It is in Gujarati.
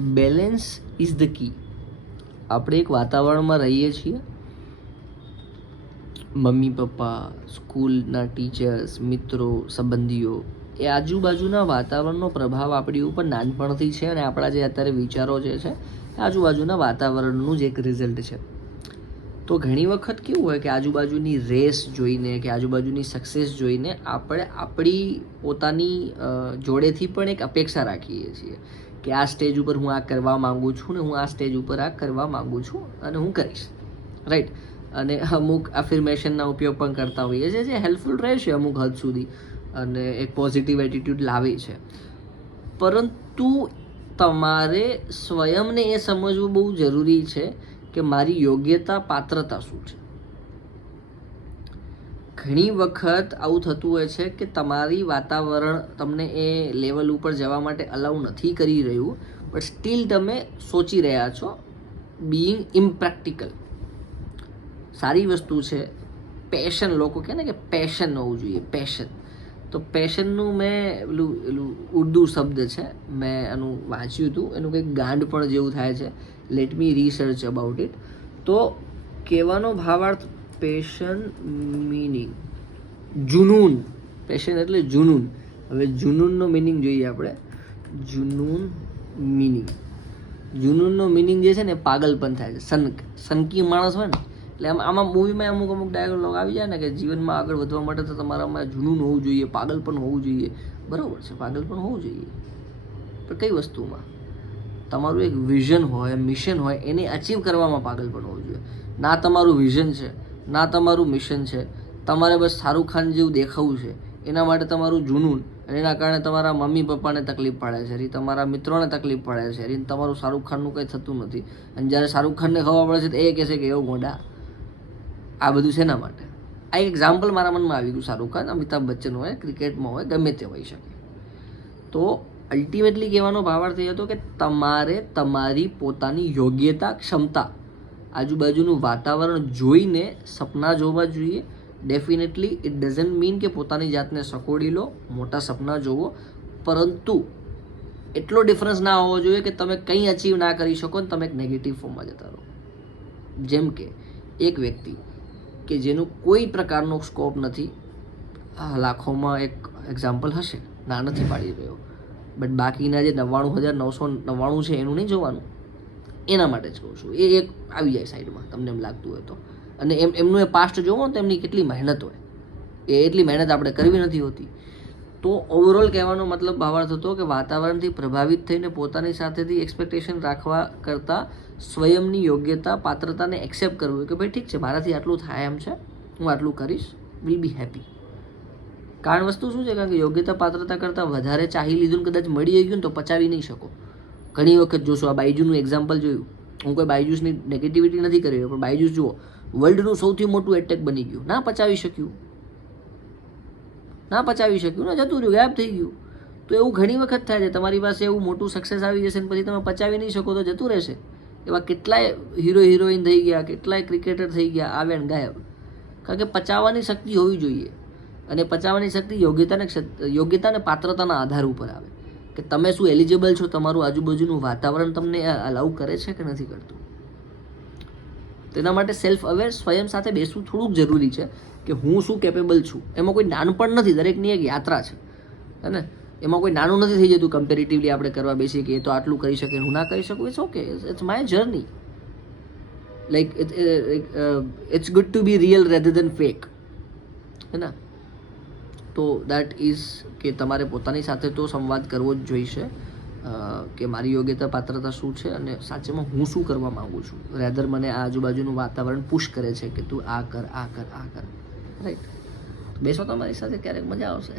Balance is the key. આપણે એક વાતાવરણમાં રહીએ છીએ, મમ્મી પપ્પા, સ્કૂલના ટીચર્સ, મિત્રો, સંબંધીઓ, એ આજુબાજુના વાતાવરણનો પ્રભાવ આપણી ઉપર નાનપણથી છે અને આપણા જે અત્યારે વિચારો જે છે આજુબાજુના વાતાવરણનું જ એક રિઝલ્ટ છે. તો ઘણી વખત કેવું હોય કે આજુબાજુની રેસ જોઈને કે આજુબાજુની સક્સેસ જોઈને આપણે આપણી પોતાની જોડેથી પણ એક અપેક્ષા રાખીએ છીએ કે આ સ્ટેજ ઉપર હું આ કરવા માગું છું ને હું આ સ્ટેજ ઉપર આ કરવા માગું છું અને હું કરીશ, રાઈટ. અને અમુક અફર્મેશનના ઉપયોગ પણ કરતા હોઈએ છીએ જે હેલ્પફુલ રહેશે અમુક હદ સુધી અને એક પોઝિટિવ એટીટ્યૂડ લાવે છે. પરંતુ તમારે સ્વયંને એ સમજવું બહુ જરૂરી છે કે મારી યોગ્યતા પાત્રતા શું છે. ઘણી વખત આવું થતું હોય છે કે તમારી વાતાવરણ તમને એ લેવલ ઉપર જવા માટે અલાઉ નથી કરી રહ્યું, બટ સ્ટીલ તમે સોચી રહ્યા છો, બીઇંગ ઇમ્પ્રેક્ટિકલ. સારી વસ્તુ છે. પેશન, લોકો કહે ને કે પેશન હોવું જોઈએ, પેશન. તો પેશનનું મેં પેલું ઉર્દુ શબ્દ છે, મેં એનું વાંચ્યું હતું, એનું કંઈક ગાંડ પણ જેવું થાય છે. Let me research about it. તો કહેવાનો ભાવાર્થ પેશન મિનિંગ જુનૂન. પેશન એટલે જુનૂન. હવે જુનૂનનો મિનિંગ જોઈએ આપણે. જુનૂનનો મિનિંગ જે છે ને પાગલપન થાય છે. સનકી માણસ હોય ને એટલે આમાં મૂવીમાં અમુક ડાયલોગ આવી જાય ને કે જીવનમાં આગળ વધવા માટે તો તમારામાં જુનૂન હોવું જોઈએ, પાગલપન હોવું જોઈએ. બરાબર છે, પાગલપન હોવું જોઈએ, પણ કઈ વસ્તુમાં? તમારું એક વિઝન હોય, મિશન હોય, એને અચીવ કરવામાં પાગલપન હોવું જોઈએ. ના તમારું વિઝન છે, ના તમારું મિશન છે, તમારે બસ શાહરૂખ ખાન જેવું દેખાવું છે, એના માટે તમારું જુનૂન, અને એના કારણે તમારા મમ્મી પપ્પાને તકલીફ પડે છે, તમારા મિત્રોને તકલીફ પડે છે, તમારું શાહરૂખ ખાનનું કંઈ થતું નથી. અને જ્યારે શાહરૂખ ખાનને ખબર પડે છે તો એ કહેશે કે એવું મોઢા, આ બધું શેના માટે? આ એક એક્ઝામ્પલ મારા મનમાં આવી ગયું. શાહરૂખ ખાન, અમિતાભ બચ્ચન હોય, ક્રિકેટમાં હોય, ગમે તે હોઈ શકે. તો અલ્ટિમેટલી કહેવાનો ભાવાર્થ એ હતો કે તમારે તમારી પોતાની યોગ્યતા, ક્ષમતા, આજુબાજુનું વાતાવરણ જોઈને સપના જોવા જોઈએ. ડેફિનેટલી ઇટ ડઝન્ટ મીન કે પોતાની જાતને સકોડી લો, મોટા સપના જોવો, પરંતુ એટલો ડિફરન્સ ના હોવો જોઈએ કે તમે કંઈ અચીવ ના કરી શકો ને તમે એક નેગેટિવ ફોર્મમાં જતા રહો. જેમ કે એક વ્યક્તિ કે જેનું કોઈ પ્રકારનો સ્કોપ નથી, લાખોમાં એક એક્ઝામ્પલ હશે, ના નથી પાડી રહ્યો, બટ બાકીના જે 99,999 છે એનું નહીં જોવાનું, એના માટે જ કહું છું. એ એક આવી જાય સાઈડમાં, તમને એમ લાગતું હોય તો. અને એમનું એ પાસ્ટ જોવો ને તો એમની કેટલી મહેનત હોય, એ એટલી મહેનત આપણે કરવી નથી હોતી. તો ઓવરઓલ કહેવાનો મતલબ ભાવાર્થ હતો કે વાતાવરણથી પ્રભાવિત થઈને પોતાની સાથેથી એક્સપેક્ટેશન રાખવા કરતાં સ્વયંની યોગ્યતા, પાત્રતાને એક્સેપ્ટ કરવું કે ભાઈ ઠીક છે, મારાથી આટલું થાય એમ છે, હું આટલું કરીશ, વિલ બી હેપી. કારણ વસ્તુ શું છે, કારણ કે યોગ્યતા, પાત્રતા કરતાં વધારે ચાહી લીધું કદાચ મળી ગયું ને તો પચાવી નહીં શકો. ઘણી વખત જોશો, આ બાયજુનું એક્ઝામ્પલ જોયું. હું કોઈ બાયજુસની નેગેટિવિટી નથી કરી રહ્યો, પણ બાયજુસ જુઓ, વર્લ્ડનું સૌથી મોટું એટેક બની ગયું, ના પચાવી શક્યું, ને જતું રહ્યું, ગાયબ થઈ ગયું. તો એવું ઘણી વખત થાય છે. તમારી પાસે એવું મોટું સક્સેસ આવી જશે ને પછી તમે પચાવી નહીં શકો તો જતું રહેશે. એવા કેટલાય હીરો હિરોઈન થઈ ગયા, કેટલાય ક્રિકેટર થઈ ગયા, આવ્યા ને ગાયબ. કારણ કે પચાવવાની શક્તિ હોવી જોઈએ. અને પચાવવાની શક્તિ યોગ્યતા અને પાત્રતાના આધાર ઉપર આવે કે તમે શું એલિજિબલ છો, તમારું આજુબાજુનું વાતાવરણ તમને અલાઉ કરે છે કે નથી કરતું. તેના માટે સેલ્ફ અવેર, સ્વયં સાથે બેસવું થોડુંક જરૂરી છે કે હું શું કેપેબલ છું. એમાં કોઈ નાનપણ નથી, દરેકની એક યાત્રા છે, હે ને. એમાં કોઈ નાનું નથી થઈ જતું કમ્પેરેટિવલી આપણે કરવા બેસીએ કે એ તો આટલું કરી શકે, હું ના કરી શકું. It's okay, it's my journey. Like it's good to be real rather than fake, હે ને. તો દેટ ઇઝ કે તમારે પોતાની સાથે તો સંવાદ કરવો જ જોઈશે કે મારી યોગ્યતા, પાત્રતા શું છે અને સાચેમાં હું શું કરવા માગું છું. રેધર મને આ આજુબાજુનું વાતાવરણ પુશ કરે છે કે તું આ કર, રાઈટ. બેસો તમારી સાથે, ક્યારેક મજા આવશે.